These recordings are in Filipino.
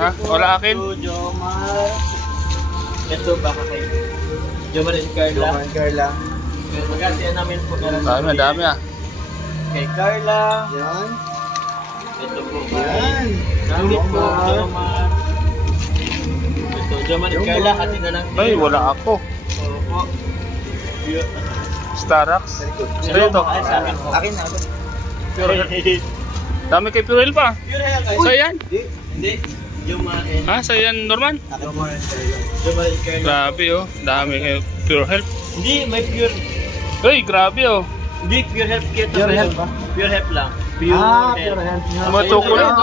Ha? Wala akin? Jomar. Ito baka kay Jomar and Carla. Jomar and Carla. Magkasiyan namin po. Dami ah. Kay Carla. Yan. Ito po. Yan. Dami po. Jomar. Ito, Jomar and Carla. Hati na lang. Ay, wala ako. Opo. Starax. Ito ito. Ay, sa akin po. Akin na. Pure Health. Dami kay Pure Health pa. Pure Health. So yan? Hindi. Jomar and Ha? So yan, Norman? Jomar and Carla. Jomar and Carla. Grabe oh. Dami kay Pure Health. Hindi, may pure. Uy, grabe oh. Hindi, Pure Health kit. Pure Health ba? Pure Health lang. Pure Pure Health. Mga chocolate.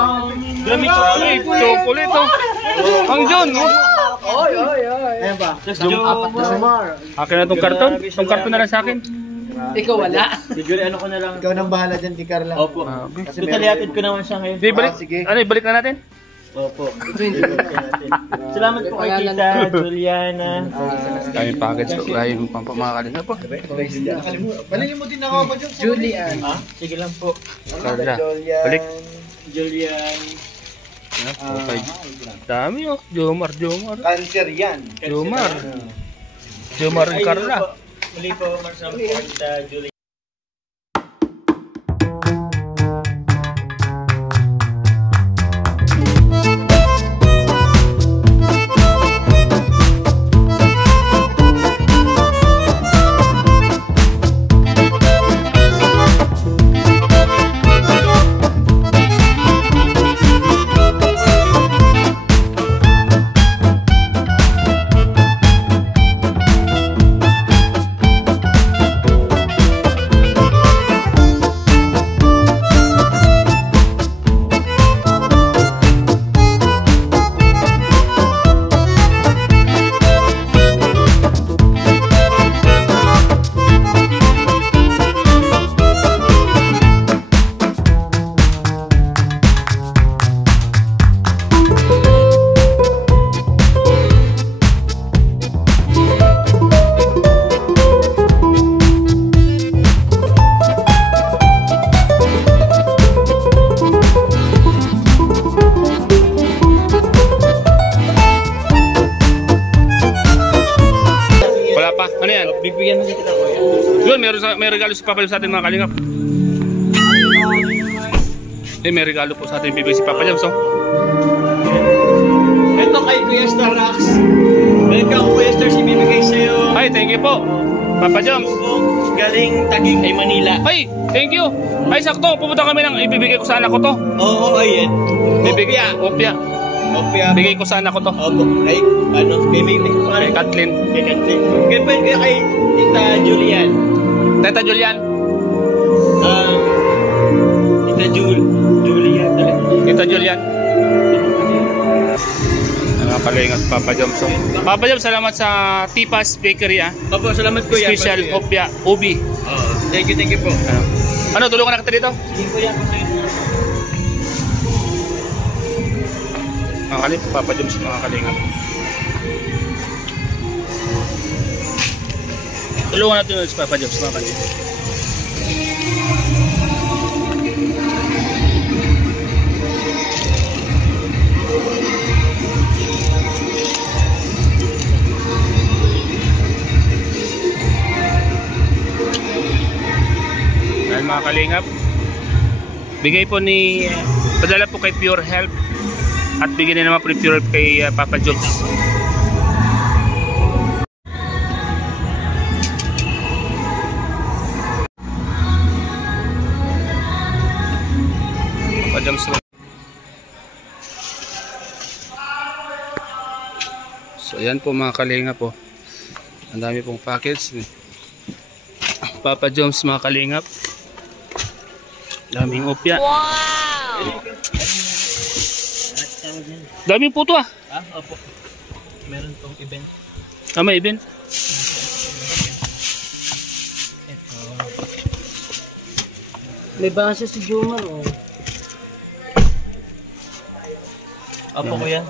Dami Grabe, chocolate oh. Ang John oh. Oy. Ayan ba? Jomar. Akin na itong karton. Itong karton na lang sa akin. Ikaw wala. Siguro ano ko na lang. Ikaw nang bahala dyan kay Carla. Opo. Grabe. Kasi Tutaliatid ko naman siya ngayon. Di, balik. sige. Ano, ibalik na natin? Opo. Salamat po kay Tita Juliana. Kami package ko. Kaya yung pampamakali na po. Balili mo din ako ba dyan? Julian. Ah, sige lang po. Carla. Balik. Julian. Okay. Dami oh. Jomar. Cancer yan. Jomar and Carla. Muli po, Marcel po kay Tita Julian. Wala pa. Ano yan? Bibigyan mo kita ko yan. Yun, may regalo si Papa Joms sa atin mga kalingap. May regalo po sa atin bibigay si Papa Joms. Ito kay Kuya Star Rax. Welcome Kuya Star, si bibigay sa'yo. Ay, thank you po. Papa Joms. Galing Taguig ay Manila. Ay, thank you. Ay, sakto. Pupunta kami ng ibibigay ko sa anak ko to. Oo, ayan. Bibigay. Opya. Bigay ko sa anak ko to. Opo. Kay, ano, Kay Kathleen. Kay Kathleen. Kay pa kay Tita Julian. Tita Julian. Tita Julian talaga. Tita Julian. Mga kalingap Papa Joms. Papa Joms, salamat sa Tipas Bakery ah. Opo, salamat Kuya. Special Opya Ubi. Thank you po. Ano, tulungan na kita dito? Sige Kuya, Mga kalingap Papa Joms, mga kalingap. Tulungan natin ulit si Papa Joms, mga kalingap. Dahil mga kalingap, bigay po ni padala po kay Pure Health at bigyan din naman po ni Pure Health kay Papa Joms. Papa Joms. So ayan po mga kalingap po. Ang dami pong package ni Papa Joms mga kalingap. Daming opya. Wow! Daming puto ah. Opo. Meron tong event. May event. Ito. May basa si Jomar oh. Opo Kuya.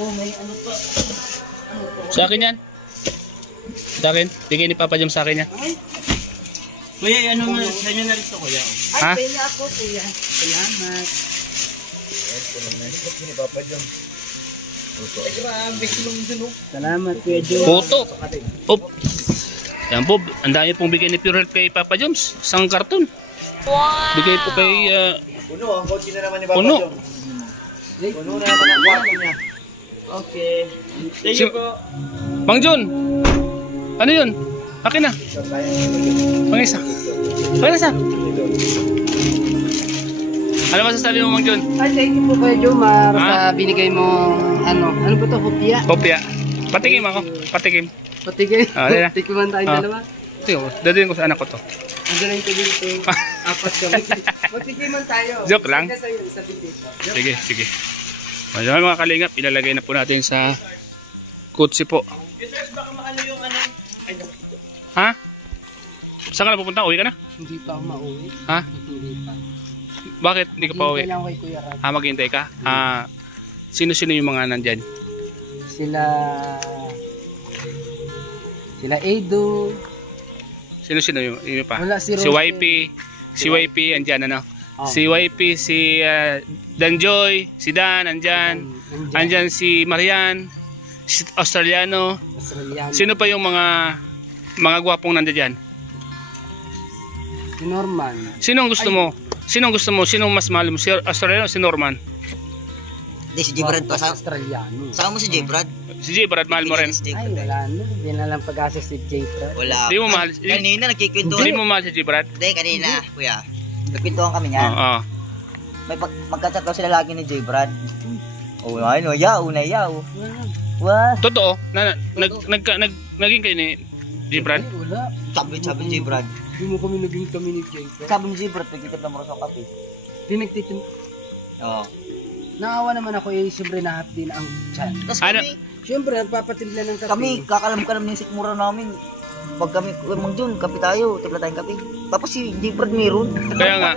Oh, may ano pa. Sa akin yan. Sa akin. Bigay ni Papa Joms sa akin yan. Kuya, ano nga, sa inyo na rin ito, kuya. Ha? Ay, pwede ako, kuya. Salamat. Ni Papa John. Grabe silong dun. Salamat, Kuya Joe. Puto. Op. Yan po, ang dami pong bigay ni Pure Health kay Papa Joms. Isang karton. Wow. Bigay po kay Puno, ang kotse na naman ni Papa Puno. John. Puno na naman ang kwarto niya. Okay. Thank you po. Mang John. Ano yun? Akin na. Pang-isa. Pang-isa. Ano masasabi mo, Mang John? Ay, thank you po, Kuya Jomar, Ha? sa binigay mong, ano ba ito, hopya? Kopya. Patikim ako. Patikim. Patigay. Ah, yan na. Tikiman tayong Ah. dalawa. Ito, dadalhin ko sa anak ko to. Ang galing ko dito. Apat kami. Magtikiman tayo. Joke lang. Isa sa'yo, isa din dito. Sige, sige. Ayun mga kalingap, ilalagay na po natin sa kutsi po. Kasi baka maano yung ano. Ay, Ha? Saan ka na pupunta? Uwi ka na? Hindi pa ako mauwi. Ha? Hindi pa. Bakit hindi ka pa uwi? Hintay lang ako kay Kuya Ram. Maghintay ka? Sino-sino yung mga nandyan? Sila Edo. Sino-sino yung pa? Wala, si Si Rosel. YP. Si YP, andyan ano? Oh. Si YP, si Danjoy, si Dan, andyan. Andyan si Marian, si Australiano. Australiano. Sino pa yung mga gwapong nandyan? Si Norman. Sinong gusto mo? Sinong gusto mo? Sinong mas mahal mo? Si Australiano o si Norman? Hindi, si J-Brad pa. Australiano. Saan mo si J-Brad? Si J. Brad, mahal mo rin. Ay, wala na. Hindi na lang pag-asa si J-Brad. Wala. Hindi mo mahal. Kanina nagkikwentuhan. Hindi mo mahal si J. Brad? Hindi, kanina, kuya. Nagkwentuhan kami niya. Oo. May magkachat daw sila lagi ni J-Brad. Oh, ano, yaw, na yaw. What? Totoo? Naging kayo ni J. Brad? Ay, wala. Sabi ni J-Brad. Hindi mo kami naging kami ni J-Brad. Sabi ni J-Brad, pagkitip na mo sa kape. Tinagtitin. Oo. Naawa naman ako siyempre nahat din ang chan. Tapos Ano? Siyempre, nagpapatimpla ng kape. kami, kakalam-kalam ng sikmura namin. Pag kami, Mang Jun, kape tayo, tipla tayong kape. Tapos si J-Brad meron. Kaya nga.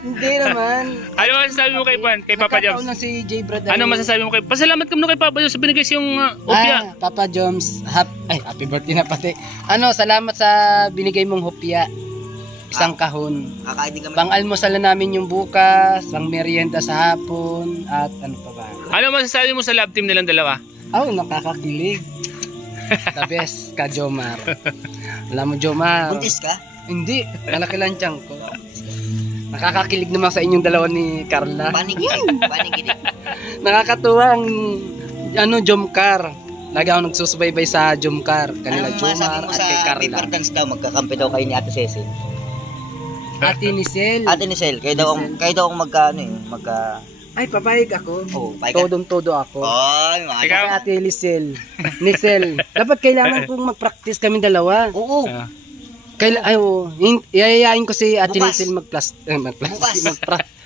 Hindi naman. Ano masasabi mo kay Juan? Kay Papa Nagkataon Joms? lang si J-Brad. Ano masasabi mo kay... Pasalamat ka muna kay Papa Joms sa binigay siyong opya. Papa Joms, happy birthday na pati. Ano, salamat sa binigay mong hopya. Isang kahon. Kakain din kami. Pang almusal na namin yung bukas, pang merienda sa hapon, at ano pa ba? Ano masasabi mo sa love team nilang dalawa? Oh, nakakakilig. The best ka, Jomar. Alam mo, Jomar. Buntis ka? Hindi, malaki lang tiyang ko. Nakakakilig naman sa inyong dalawa ni Carla. Paniginig. Paniginig. Nakakatuwa ang Jomcar. Lagi ako nagsusubaybay sa Jomcar. Kanila Anong Jomar masabi mo at sa kay Carla. paper dance daw? Magkakampi daw kayo ni Ate Cecil. Ate ni Sel. Ate ni Cel, kayo daw ang magka, Ay, papayag ako. oh, paika. Todong-todo ako. Ay, mga Ikaw? Kay Ate Lisel. Nisel. Dapat kailangan kong mag-practice kami dalawa. Oo. Ah. Iayayain ko si Ate Bukas. Lisel Bukas.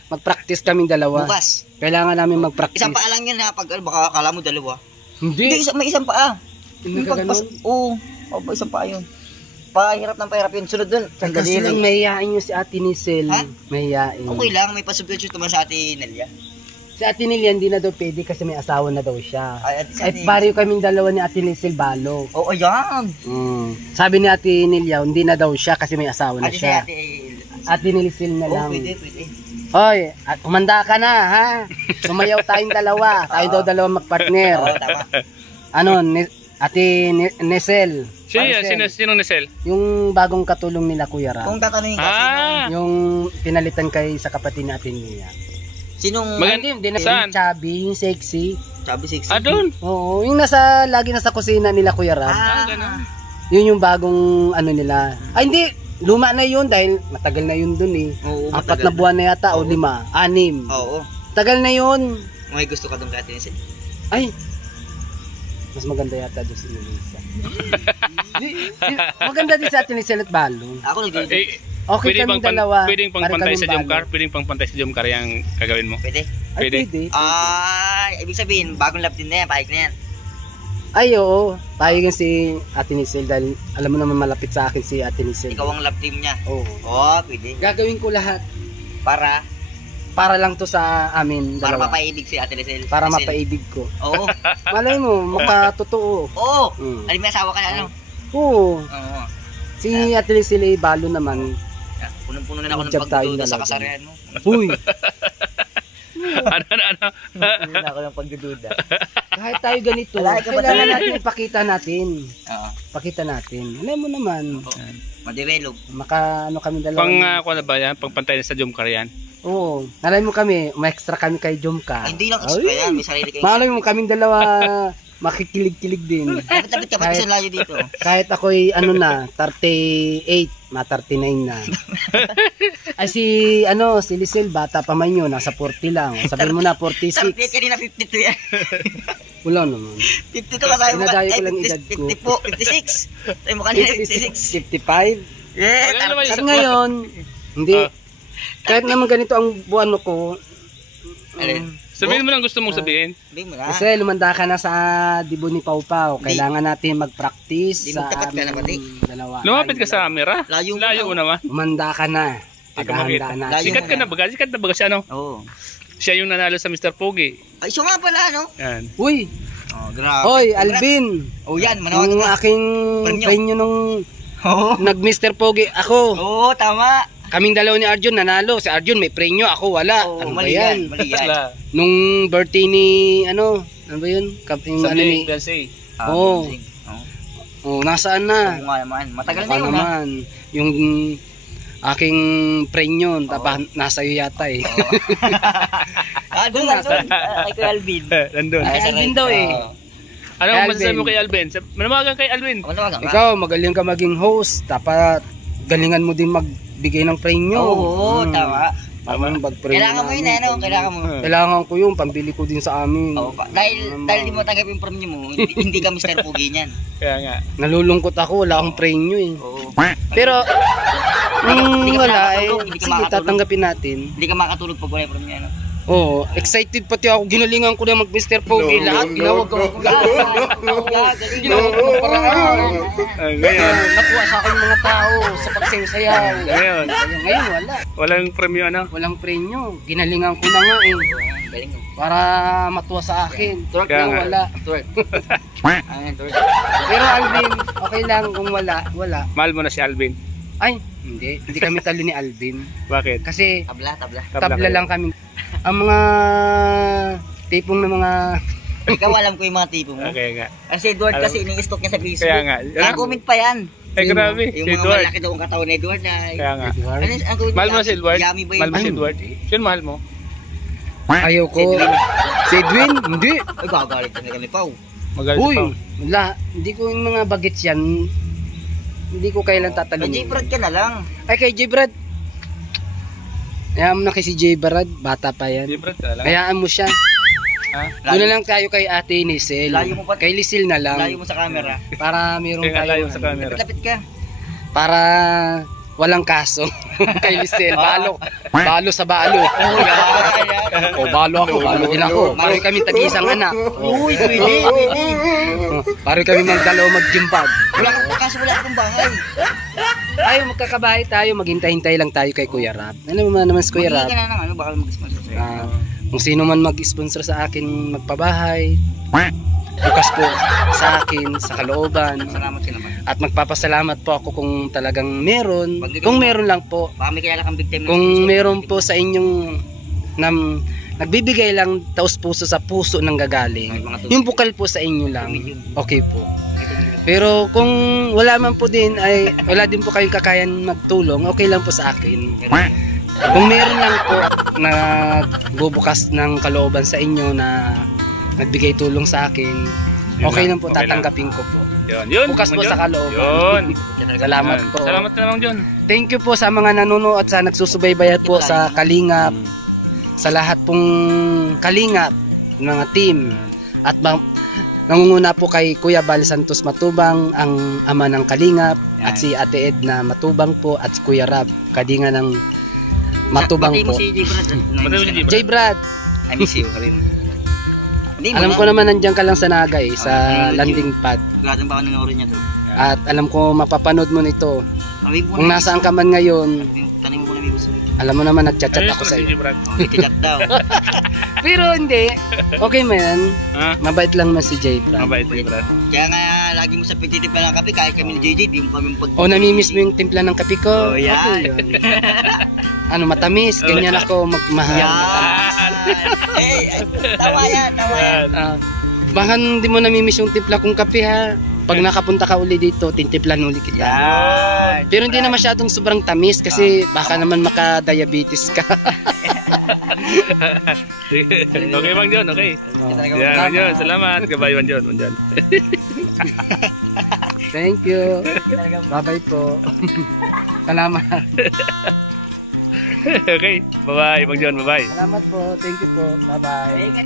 mag-practice kami dalawa. Bukas. Kailangan namin mag-practice. Isang paa lang yan ha, pag baka akala mo dalawa. Hindi. Hindi, may isang paa. Hindi ka ganun. Oo, isang paa yun. Pahirap ng pahirap yun. Sunod dun, Kasi sandali. mahihain yung si Ate Nisel. Ha? Mahihain. Okay lang, may pasubstitute naman sa Ate Nelia. Si Ate Nelia hindi na daw pwede kasi may asawa na daw siya. Ay, Ay, pareho kaming dalawa ni Ate Nisel balo. Oh, ayan. Sabi ni Ate Nelia, hindi na daw siya kasi may asawa na Ate siya. Ate Nisel na Oh, lang. pwede. Hoy, at kumanda ka na, ha? Sumayaw tayong dalawa. Tayo daw dalawa magpartner. Oo, tama. Ano, Ate Nesel. Sino ni Sel? Yung bagong katulong nila Kuya Ram. Kung tatanungin ka, Yung pinalitan kay sa kapatid ni Ate Nia. sinong Hindi na Saan? yung chubby, yung sexy. Chubby Sexy? Doon. Oo, yung lagi nasa kusina nila Kuya Ram. Ganun. Yun yung bagong ano nila. Ay hindi, luma na yun dahil matagal na yun dun eh. Oo, 4 matagal na buwan na yata o 5, 6. Oo. Tagal na yun. May gusto ka doon kay Ate Nelia. Ay, mas maganda yata doon si Melissa. Maganda din sa atin ni Selet Balong. Ako nag-date. Okay Pwede kaming bang dalawa. pwedeng pang Parang pantay kaming sa Jomcar? balong. Pwedeng pang pantay sa Jomcar yung gagawin mo? Pwede? Ay, Pwede. pwede. Ibig sabihin, bagong lap din na yan, pahig na yan. Ay, oo. Tayo yung si Ate Nisel dahil alam mo naman malapit sa akin si Ate Nisel. Ikaw ang lap team niya. Oo. Oo, pwede. Gagawin ko lahat Para lang to sa amin dalawa. mapaibig si Ate Nelia. Para mapaibig ko. Oo. Malay mo, makatotoo. Oo. Mm. Alam, may asawa ka na, ano? Oo. Oo. Si Ate Lisil Balo naman. Punong-puno na ako ng Job tayo pagdududa sa dalaga. kasarian mo. Uy, Ano? Punong na ako ng pagdududa. kahit tayo ganito, Wala ka ba kailangan talaga? natin ipakita natin. Oo. Pakita natin. Alam mo naman, Madevelop. ano kami dalawa. Pang ako na ba yan? Pang pantay na sa Jomcar yan? Oo. Nalay mo kami, extra kami kay Jomka. Ay, hindi lang extra yan. May sarili kayong... Malay mo kaming dalawa makikilig-kilig din. Lapit-lapit ka, pati sa layo dito. Kahit ako'y 38, ma-39 na. Ay si Lizel, bata pa man yun, nasa 40 lang. Sabihin mo na 46. Sabi kanina 52 yan. Wala naman. 52 ka sabi mo. Pinadayo ko lang edad ko. 50 po, 56. Sabi mo kanina 56. 55. Yeah, Wala naman At ngayon, hindi. Kahit naman ganito ang buwan ko, Sabihin mo lang gusto mong sabihin. Hindi mo na. kasi lumanda ka na sa Dibo ni Pau Pau. Kailangan natin mag-practice Di sa magtapat ka na, pati. dalawa. Lumapit ka sa camera. Layo mo Layo na. mo naman. Umanda ka na. Hindi ka makita. Paghahanda na. Layo Sikat mo ka na. na baga. Sikat na baga siya, no? Oo. Siya yung nanalo sa Mr. Pogi. Ay, siya nga pala, no? Yan. Uy! Oh, grabe. Hoy, Congrats. Alvin! Oh, yan. Manawag Yung ka. aking Prenyo. prenyo nung Oo. nag-Mr. Pogi. Ako, Oo, tama. kaming dalawa ni Arjun nanalo. Si Arjun may prenyo, ako wala. Oo, Ano ba mali yan. yan? Mali yan. Nung birthday ni, ano ba yun? Yung ano ni, Beyonce. Oo. Amazing. oh, Oo. nasaan na? Oo nga naman. Matagal na Baka yun, ha? naman. Yung aking prenyo, nasa iyo yata eh. Oo. Doon. Kay Kuya Alvin. Nandun. Ay, Alvin daw eh. Oo. Ano Kay ang masasabi Alvin. mo kay Alvin? Manawagan kay Alvin. Manawagan ka. Ikaw, magaling ka maging host. Dapat galingan mo din magbigay ng prenyo. Oo, tama. Tama. Mag-prenyo Kailangan mo yun, namin. ano? Kailangan mo. Kailangan ko yun, pambili ko din sa amin. Oo, dahil di mo tanggap yung premium mo, hindi ka Mr. Pogi niyan. Kaya nga. Nalulungkot ako, wala akong prenyo eh. Oo. Pero, Hindi ka wala eh. makakatulog, hindi ka Sige, makakatulog. tatanggapin natin. Hindi ka makatulog pag wala yung premium, ano? Oo, excited pati ako. Ginalingan ko na mag Mr. Pogi. Lahat, ginawag ko. Ginawag ko ng paraan. Ngayon. Nakuha sa akin mga tao sa pagsayaw. Ngayon. Ngayon, wala. Walang premyo ano? Walang premyo. Ginalingan ko na nga eh. Galing mo. Para matuwa sa akin. Twerk Kaya Lang nga. wala. Twerk. Ayan, twerk. Pero Alvin, okay lang kung wala. Mahal mo na si Alvin. Ay, hindi. Hindi kami talo ni Alvin. Bakit? Kasi Tabla. tabla kayo. lang kami. Ang mga tipong na mga... Ikaw alam ko yung mga tipo mo. Okay nga. Kasi Edward Alam- kasi ini-stock niya sa Facebook. Kaya nga. Nag-comment pa yan. Ay grabe. Yung Si mga Edward. malaki daw ang katawan ni Edward ay... Kaya nga. Ano ang comment Mahal mo na si Edward? Yummy ba Mahal mo yun? si Edward? Yun mahal mo? Ayaw ko. Si Edwin? Hindi. Ay, gagalit talaga ni Pau. Magalit Uy, pa. wala. Hindi ko yung mga bagets yan. Hindi ko kailan Kay tatalon. J-Brad ka na lang. Ay, kay J. Brad. Hayaan mo na kay si J. Brad. Bata pa yan. Di Brad ka lang. Hayaan mo siya. Ha? Doon na lang tayo kay Ate Lizel. Layo mo pa- Kay Lizel na lang. Layo mo sa camera. Para mayroon Kaya nga tayo. layo sa camera. Lapit ka. Para walang kaso. Kay Lizel. Balo sa balo. O balo ako. Balo din ako. Pareho kami tag-isang anak. Uy, pwede. Pareho kami magdalaw mag-gympad. Kaso wala akong bahay. Tayo magkakabahay tayo. Maghintay-hintay lang tayo kay Kuya Rab. Alam mo naman si Kuya Magiging Rab. ka na ng ano, baka mag-sponsor sa'yo. Kung sino man mag-sponsor sa akin magpabahay, bukas po sa akin, sa kalooban. Salamat ka naman. At magpapasalamat po ako kung talagang meron. Kung meron lang po. Baka may kilala kang victim. Kung meron po sa inyong nagbibigay lang taos puso sa puso ng gagaling. Yung bukal po sa inyo lang. Okay po. Pero kung wala man po din ay wala din po kayong kakayan magtulong, okay lang po sa akin. Kung meron lang po na bubukas ng kalooban sa inyo na nagbigay tulong sa akin, okay lang po, Okay lang. tatanggapin ko po. Yun. Bukas po John. sa kalooban. Yun. Salamat po. Salamat na naman John. Thank you po sa mga nanonood at sa nagsusubaybayan po sa Kalingap, sa lahat pong Kalingap, mga team. At nangunguna po kay Kuya Bal Santos Matubang, ang ama ng Kalingap, at si Ate Edna Matubang po, at si Kuya Rab, kadinga ng Matubang Pati mo po. si J-Brad. Pati mo si J-Brad. J. Brad, I miss you, Karim. Hindi mo alam na. ko naman nandiyan ka lang sa Naga sa Ah, landing pad. Gradong baka nanoorin niya to. At alam ko mapapanood mo nito. Kami po Kung nasaan ka man ngayon, tanim ko na may gusto. alam mo naman nagchat-chat Ayos ako pala sa si iyo. Gibran. Nagchat daw. Pero hindi. Okay man. Ha? Mabait lang man si Jay Brad. Mabait si Gibran. Kaya nga lagi mo sa pagtitimpla ng kape, kahit kami ni JJ, di mo kami pag... O namimiss mo yung timpla ng kape ko? Oh, yan. Okay yun. Ano, matamis. Ganyan ako magmahal. Yan! Eh, tawa yan, tawa yan. Baka hindi mo namimiss yung timpla kong kape ha. Pag nakapunta ka uli dito, tintimplan uli kita. Yan! Pero hindi na masyadong sobrang tamis kasi baka naman maka-diabetes ka. Okay, Mang John, okay. Yan, Mang John, salamat. Gabay, Mang John, Mang John. Thank you. Bye-bye po. Salamat. Okay, bye-bye, Mang John, bye-bye. Salamat po. Thank you po. Bye-bye.